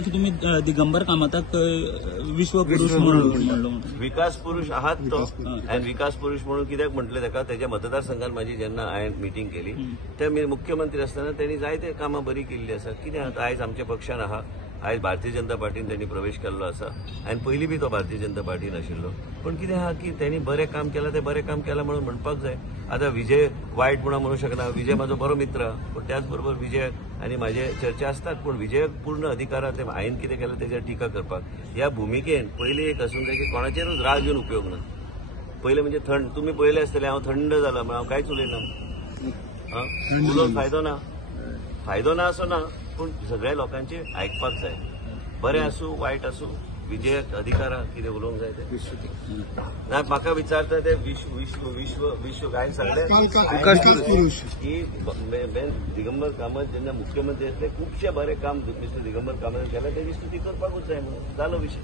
की तुम्ही दिगंबर कामताक विश्व पुरुष म्हणलो विकास पुरुष आहात तो आणि विकास पुरुष म्हणून कित्याक म्हटले ताका त्याच्या मतदारसंघात माझी जेन्ना हांवें मिटींग केली त्या मुख्यमंत्री असताना त्यांनी जायते कामां बरी केल्ली आसा कितें आतां आयज आमच्या पक्षान आहा आयज भारतीय जनता पार्टीन त्यांनी प्रवेश केल्लो आसा आनी पयलीं बी तो भारतीय जनता पार्टीन आशिल्लो पण कितें आहा की त्यांनी बरें काम केलां तें बरें काम केलां म्हणून म्हणपाक जाय आतां विजय वायट म्हणून म्हणू शकना विजय म्हाजो बरो मित्र पण त्याच बरोबर विजय आनी म्हाजे चर्चा असतात पण विजयाक पूर्ण अधिकार ते हांवें कितें केलें तेजेर टिका करपाक ह्या भुमिकेन पयलीं एक आसूंक जाय की कोणाचेरूच राग घेवन उपयोग ना पयलें म्हणजे थंड तुमी पळयलें आसतलें हांव थंड जालां म्हण हांव कांयच उलयना उलोवन फायदो ना असो ना पूण सगळ्या लोकांचे आयकपाक जाय बरें आसूं वायट आसूं विजयाक अधिकार कितें उलोवंक जाय ते ना म्हाका विचारता ते विश्व हांवें सांगलें की दिगंबर कामत जेन्ना मुख्यमंत्री आसले खुबशे बरें काम मिस्टर दिगंबर कामत केलें तेजी स्तुती करपाकूच जाय म्हणून जालो विशय.